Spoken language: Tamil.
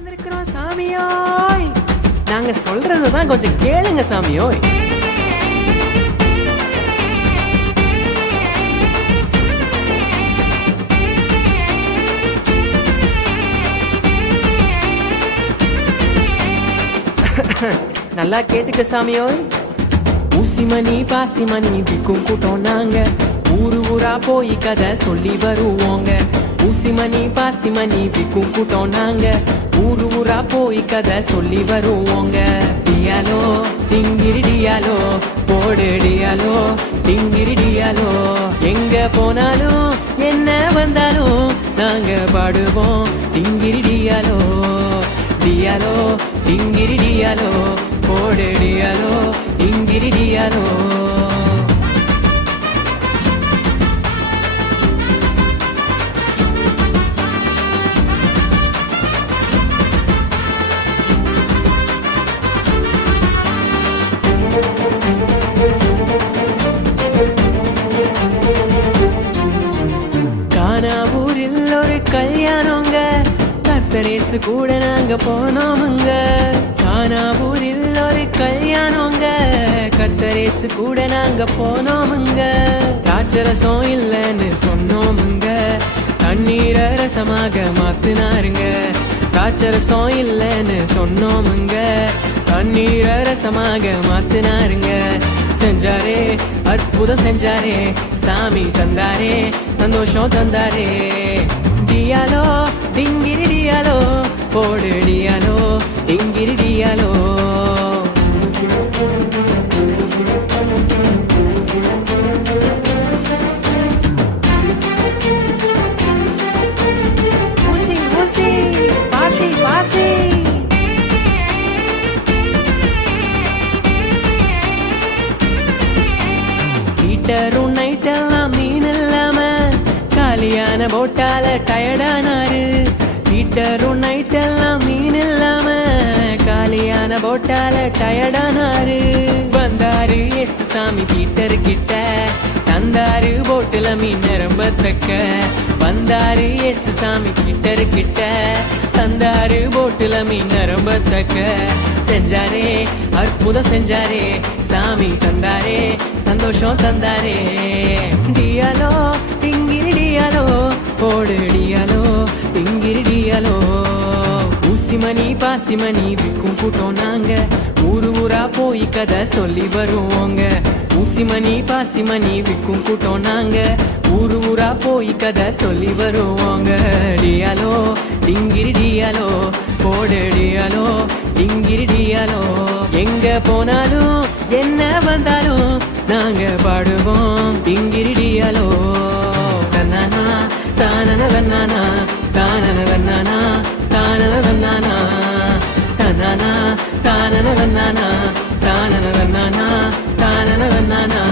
வந்திருக்கிறோம் சாமியோய். நாங்க சொல்றதுதான் கொஞ்சம் கேளுங்க சாமியோய். நல்லா கேட்டுக்க சாமியோய். ஊசிமணி பாசிமணி விற்கும் கூட்டம் நாங்க, ஊரு ஊரா போய் கதை சொல்லி வருவோங்க. ஊசிமணி பாசிமணி விற்கும் கூட்டம் நாங்க, ஊரு ஊரா போய் கதை சொல்லி வருவோங்க. டியாலோ டிங்கிரி டியாலோ போடு டியாலோ டிங்கிரி டியாலோ. எங்க போனாலும் என்ன வந்தாலும் நாங்க பாடுவோம் டிங்கிரி டியாலோ. டியாலோ டிங்கிரி டியாலோ போடு டியாலோ டிங்கிரி டியாலோ. கானாவூரில் ஒரு கல்யாணங்க, கர்த்தரேசு கூட நாங்க போனோமுங்க. கானாவூரில் ஒரு கல்யாணங்க, கர்த்தரேசு கூட நாங்க போனோமுங்க. திராட்சரசம் இல்லைன்னு சொன்னோமுங்க, தண்ணீரை ரசமாக மாத்தினாருங்க. திராட்சரசம் இல்லைன்னு சொன்னோமுங்க, தண்ணீரை ரசமாக மாத்தினாருங்க. செஞ்சாரே அற்புதம் செஞ்சாரே, சாமி தந்தாரே சந்தோஷம் தந்தாரே. டியாலோ டிங்கிரி டியாலோ போடு டியாலோ டிங்கிரி டியாலோ. ஊசி ஊசி பாசி பாசி. ஹீட்டரும் நைட்டெல்லாம் மீன் இல்லாம காலியான போட்டால டயர்டானாரு. ஹீட்டரும் நைட்டெல்லாம் மீன் இல்லாம காலியான போட்டால டயர்டானாரு. வந்தாரு எஸ் சாமி பீட்டர் கிட்ட, தந்தாரு போட்டுல மீன் நிரம்பத்தக்க. வந்தாரு எஸ் சாமி பீட்டர் கிட்ட, தந்தாரு போட்டுல மீன் நிரம்பத்தக்க. செஞ்சாரே அற்புதம் செஞ்சாரே, சாமி தந்தாரே சந்தோஷம் தந்தாரே. டியாலோ டிங்கிரி டியாலோ போடு டியாலோ டிங்கிரி டியாலோ. ஊசிமணி பாசிமணி விற்கும் கூட்டம் நாங்க, ஊரு ஊரா போய் கதை சொல்லி வருவோங்க. ஊசிமணி பாசிமணி விற்கும் கூட்டம் நாங்க, ஊரு ஊரா போய் கதை சொல்லி வருவோங்க. டியாலோ டிங்கிரி டியாலோ போடு டியாலோ டிங்கிரி டியாலோ. எங்க போனாலும் என்ன வந்தாலும் நாங்க பாடுவோம் டிங்கிரி டியாலோ. தன்னானா தானன தன்னானா தானன தன்னானா தானன தன்னானா தன்னானா தானன தன்னானா தானன தன்னானா தானன தன்னானா.